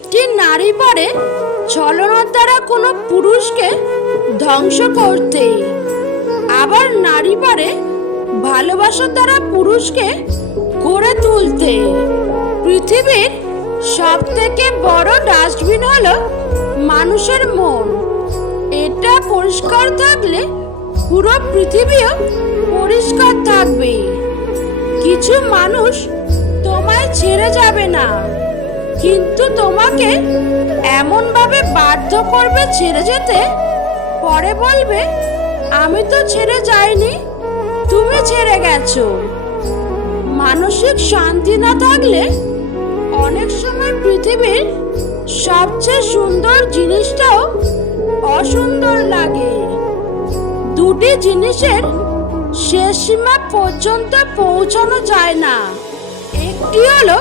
একটি নারী পারে ছলনার দ্বারা কোনো পুরুষকে ধ্বংস করতে। আবার নারী পারে ভালোবাসার দ্বারা পুরুষকে গড়ে তুলতে। পৃথিবীর সব থেকে বড় ডাস্টবিন হলো মানুষের মন। এটা পরিষ্কার থাকলে পুরো পৃথিবীও পরিষ্কার থাকবে। কিছু মানুষ তোমায় ছেড়ে যাবে না। কিন্তু তোমাকে এমনভাবে বাধ্য করবে ছেড়ে যেতে? পরে বলবে, আমি তো ছেড়ে যাইনি, তুমি ছেড়ে গেছো। মানসিক শান্তি না থাকলে অনেক সময় পৃথিবীর সবচেয়ে সুন্দর জিনিসটাও অসুন্দর লাগে। দুটি জিনিসের শেষ সীমা পর্যন্ত পৌঁছানো যায় না। একটি হলো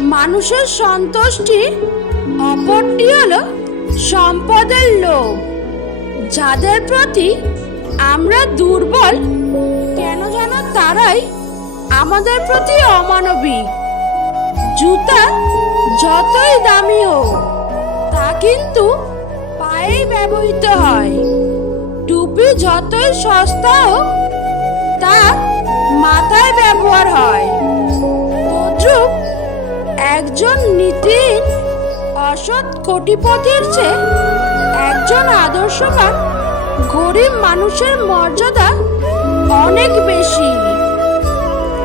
মানুষের সন্তুষ্টি অপরটি হলো সম্পদের লোভ। যাদের প্রতি আমরা দুর্বল, কেন যেন তারাই আমাদের প্রতি অমানবিক। জুতা যতই দামি হোক, তা কিন্তু পায়েই ব্যবহৃত হয়। টুপি যতই সস্তা হোক, তা মাথায় ব্যবহার হয়। একজন নীতির অসৎ কোটিপতির চেয়ে একজন আদর্শবান, গরিব মানুষের মর্যাদা অনেক বেশি।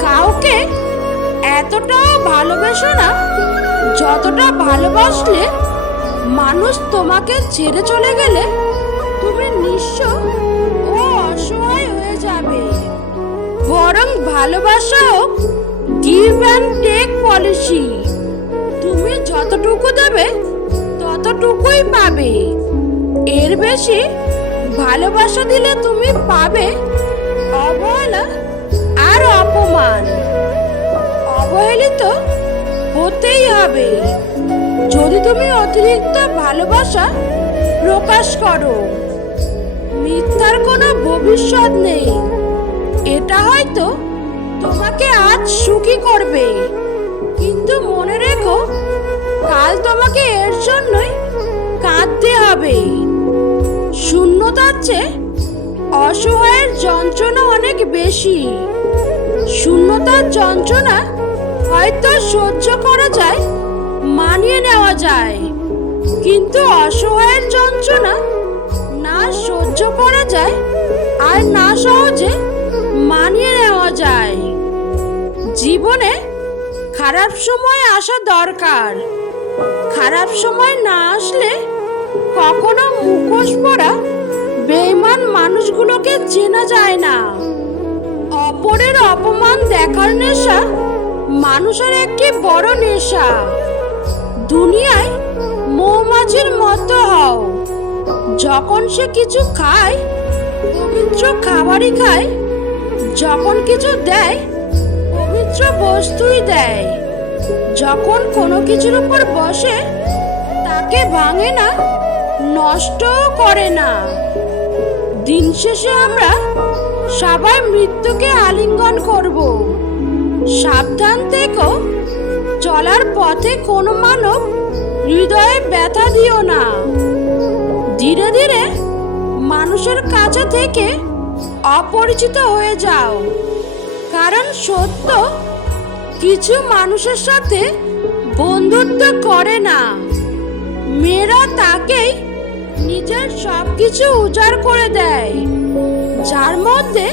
কাউকে এতটাও ভালোবেসো না, যতটা ভালোবাসলে মানুষ তোমাকে ছেড়ে চলে গেলে তুমি নিঃস্ব ও অসহায় হয়ে যাবে। বরং ভালোবাসাও গিভ অ্যান্ড টেক পলিসি যতটুকু দেবে, ততটুকুই পাবে। এর বেশি ভালোবাসা দিলে তুমি পাবে অবহেলা আর অপমান। অবহেলিত হতেই হবে। যদি তুমি অতিরিক্ত ভালোবাসা প্রকাশ করো, মিথ্যার কোনো ভবিষ্যৎ নেই। এটা হয়তো তোমাকে আজ সুখী করবে। তোমাকে এর জন্যই কাঁদতে হবে। শূন্যতার চেয়ে অসহায়ের যন্ত্রণা অনেক বেশি। শূন্যতার যন্ত্রণা হয়তো সহ্য করা যায়, মানিয়ে নেওয়া যায়। কিন্তু অসহায়ের যন্ত্রণা না সহ্য করা যায় আর না সহজে মানিয়ে নেওয়া যায়। জীবনে খারাপ সময় আসা দরকার। খারাপ সময় না আসলে কখনো মুখোশ পরা বেইমান মানুষগুলোকে চেনা যায় না। অপরের অপমান দেখার নেশা মানুষের একটি বড় নেশা। দুনিয়ায় মৌমাছির মতো হও। যখন সে কিছু খায়, পবিত্র খাবারই খায়, যখন কিছু দেয়, পবিত্র বস্তুই দেয়। যখন কোনো কিছুর উপর বসে, তাকে ভাঙে না, নষ্টও করে না। দিন শেষে আমরা সবাই মৃত্যুকে আলিঙ্গন করব। সাবধান থেকো, চলার পথে কোনো মানব হৃদয়ে ব্যথা দিও না। ধীরে ধীরে মানুষের কাছে থেকে অপরিচিত হয়ে যাও। কারণ সত্য কিছু মানুষের সাথে বন্ধুত্ব করে না। মেয়েরা তাকেই নিজের সব কিছু উজাড় করে দেয়, যার মধ্যে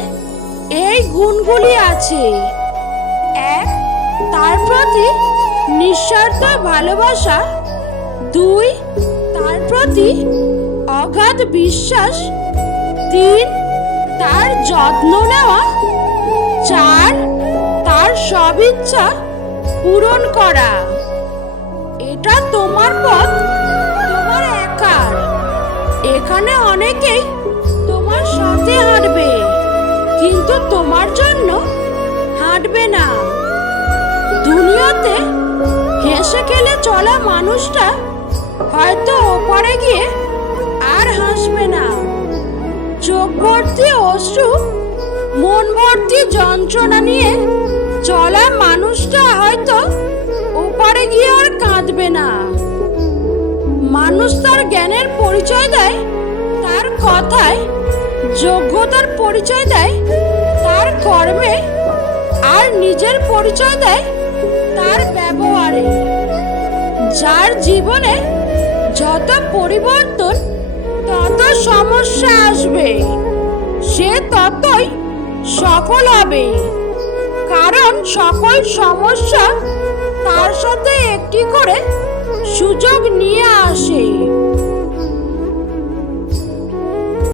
এই গুণগুলি আছে। এক, তার প্রতি নিঃস্বার্থ ভালোবাসা। দুই, তার প্রতি অগাধ বিশ্বাস। তিন, তার যত্ন নেওয়া। সব ইচ্ছা পূরণ করা। এটা তোমার পথ, তোমার একার। এখানে অনেকেই তোমার সাথে হাঁটবে, কিন্তু তোমার জন্য হাঁটবে না। দুনিয়াতে হেসে খেলে চলা মানুষটা হয়তো ওপারে গিয়ে আর হাসবে না। চোখ ভর্তি অশ্রু, মন ভর্তি যন্ত্রণা নিয়ে চলা মানুষটা হয়তো ওপারে গিয়ে আর কাঁদবে না। মানুষ তার জ্ঞানের পরিচয় দেয়, তার কথায় যোগ্যতার পরিচয় দেয়, তার কর্মে আর নিজের পরিচয় দেয়, তার ব্যবহারে। যার জীবনে যত পরিবর্তন, তত সমস্যা আসবে, সে ততই সফল হবে। সকল সমস্যা তার সাথে একটি করে সুযোগ নিয়ে আসে।